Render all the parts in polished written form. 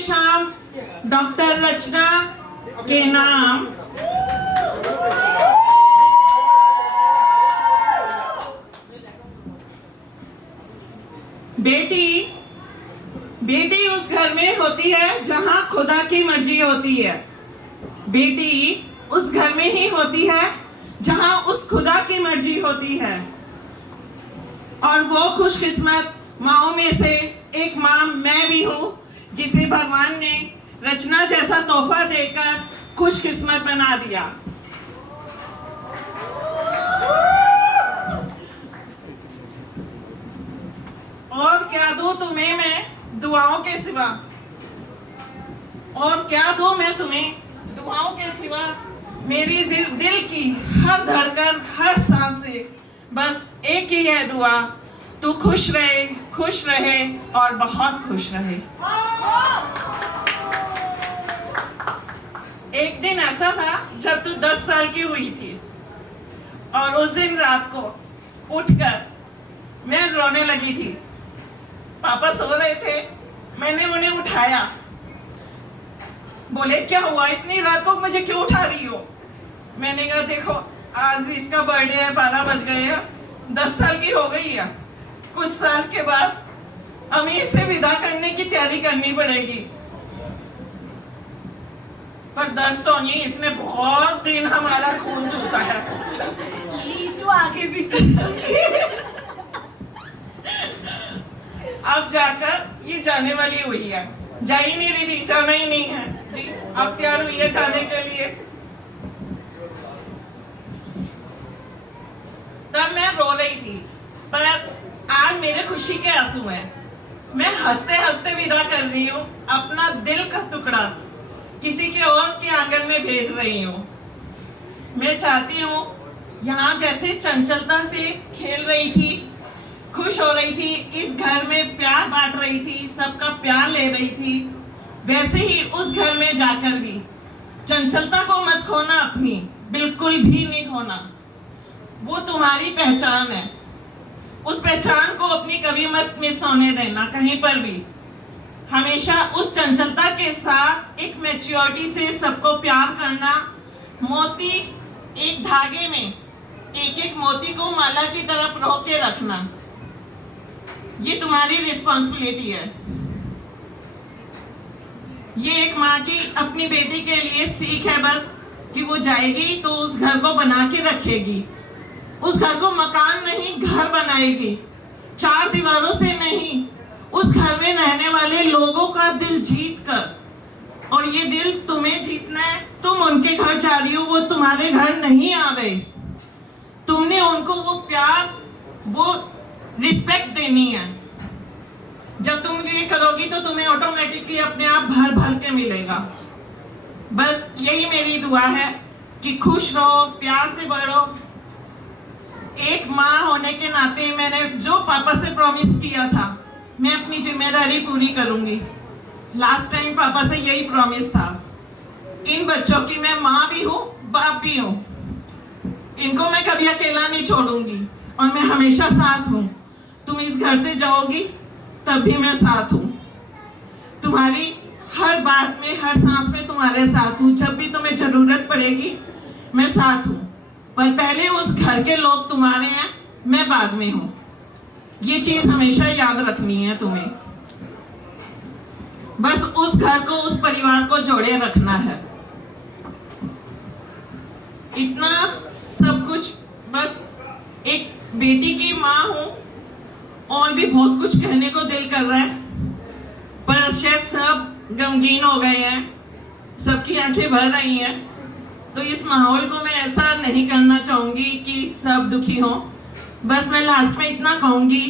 शाम डॉक्टर रचना के नाम बेटी उस घर में होती है जहां खुदा की मर्जी होती है। बेटी उस घर में ही होती है जहां उस खुदा की मर्जी होती है। और वो खुशकिस्मत माओं में से एक माँ मैं भी हूँ, जिसे भगवान ने रचना जैसा तोहफा देकर खुशकिस्मत बना दिया। और क्या दूं तुम्हें मैं दुआओं के सिवा, और क्या दूं मैं तुम्हें दुआओं के सिवा। मेरी दिल की हर धड़कन, हर सांस से बस एक ही है दुआ, तू खुश रहे और बहुत खुश रहे। एक दिन ऐसा था जब तू 10 साल की हुई थी, और उस दिन रात को उठकर मैं रोने लगी थी। पापा सो रहे थे, मैंने उन्हें उठाया। बोले क्या हुआ, इतनी रात को मुझे क्यों उठा रही हो? मैंने कहा देखो आज इसका बर्थडे है, 12 बज गए हैं, 10 साल की हो गई है। कुछ साल के बाद हमें इसे विदा करने की तैयारी करनी पड़ेगी। पर 10 तो नहीं, इसने बहुत दिन हमारा खून चूसा है। लीजू आगे भी अब जाकर ये जाने वाली हुई है, जा ही नहीं रही थी, जाना ही नहीं है जी। अब तैयार हुई है जाने के लिए। तब मैं रो रही थी, पर आज मेरे खुशी के आंसू हैं। मैं हंसते हंसते विदा कर रही हूँ अपना दिल का टुकड़ा, किसी के और के आंगन में भेज रही हूँ। मैं चाहती हूँ यहाँ जैसे चंचलता से खेल रही थी, खुश हो रही थी, इस घर में प्यार बांट रही थी, सबका प्यार ले रही थी, वैसे ही उस घर में जाकर भी चंचलता को मत खोना, अपनी बिल्कुल भी नहीं खोना। वो तुम्हारी पहचान है, उस पहचान को अपनी कभी मत मिस होने देना कहीं पर भी। हमेशा उस चंचलता के साथ एक मैच्योरिटी से सबको प्यार करना। मोती एक धागे में एक एक मोती को माला की तरह पिरो के रखना, ये तुम्हारी रिस्पॉन्सिबिलिटी है। ये एक माँ की अपनी बेटी के लिए सीख है बस, कि वो जाएगी तो उस घर को बना के रखेगी, उस घर को मकान नहीं घर बनाएगी, 4 दीवारों से नहीं, उस घर में रहने वाले लोगों का दिल जीत कर। और ये दिल तुम्हें जीतना है, तुम उनके घर जा रही हो, वो तुम्हारे घर नहीं आ रहे। तुमने उनको वो प्यार, वो रिस्पेक्ट देनी है। जब तुम ये करोगी तो तुम्हें ऑटोमेटिकली अपने आप भर भर के मिलेगा। बस यही मेरी दुआ है कि खुश रहो, प्यार से बढ़ो। एक माँ होने के नाते मैंने जो पापा से प्रॉमिस किया था, मैं अपनी जिम्मेदारी पूरी करूंगी। लास्ट टाइम पापा से यही प्रॉमिस था। इन बच्चों की मैं माँ भी हूँ, बाप भी हूँ। इनको मैं कभी अकेला नहीं छोड़ूंगी और मैं हमेशा साथ हूँ। तुम इस घर से जाओगी तब भी मैं साथ हूँ, तुम्हारी हर बात में, हर सांस में तुम्हारे साथ हूँ। जब भी तुम्हें जरूरत पड़ेगी मैं साथ हूँ, पर पहले उस घर के लोग तुम्हारे हैं, मैं बाद में हूँ। ये चीज हमेशा याद रखनी है तुम्हें। बस उस घर को, उस परिवार को जोड़े रखना है। इतना सब कुछ, बस एक बेटी की माँ हूँ, और भी बहुत कुछ कहने को दिल कर रहा है, पर शायद सब गमगीन हो गए हैं, सबकी आंखें भर रही हैं। तो इस माहौल को मैं ऐसा नहीं करना चाहूंगी कि सब दुखी हो। बस मैं लास्ट में इतना कहूंगी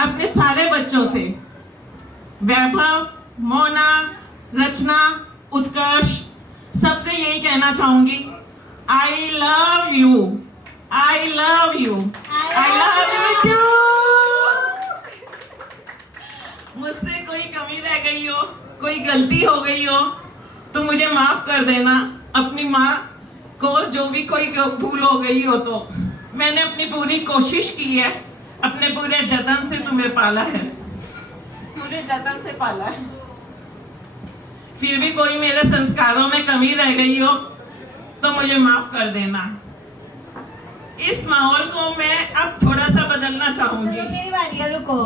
अपने सारे बच्चों से, वैभव, मोना, रचना, उत्कर्ष, सबसे यही कहना चाहूंगी, I love you, I love you, I love you too. मुझसे कोई कमी रह गई हो, कोई गलती हो गई हो तो मुझे माफ कर देना। अपनी माँ को जो भी कोई भूल हो गई हो तो मैंने अपनी पूरी कोशिश की है, अपने पूरे जतन से तुम्हें पाला है, पूरे जतन से पाला है। फिर भी कोई मेरे संस्कारों में कमी रह गई हो तो मुझे माफ कर देना। इस माहौल को मैं अब थोड़ा सा बदलना चाहूंगी। चलो मेरी बारी है, रुको।